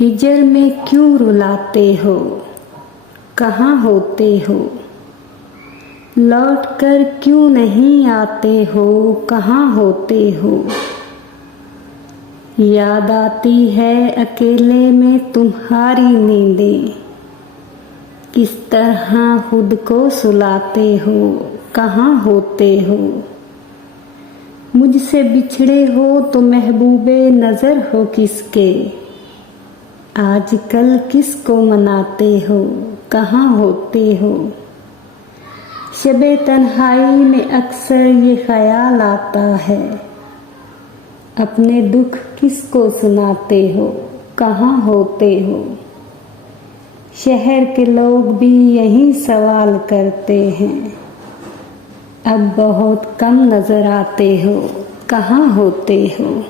हिजर में क्यों रुलाते हो, कहाँ होते हो? लौट कर क्यों नहीं आते हो, कहाँ होते हो? याद आती है अकेले में तुम्हारी नींदें, किस तरह खुद को सुलाते हो, कहाँ होते हो? मुझसे बिछड़े हो तो महबूबे नज़र हो किसके, आजकल किसको मनाते हो, कहाँ होते हो? शबे तन्हाई में अक्सर ये ख्याल आता है, अपने दुख किसको सुनाते हो, कहाँ होते हो? शहर के लोग भी यही सवाल करते हैं, अब बहुत कम नजर आते हो, कहाँ होते हो?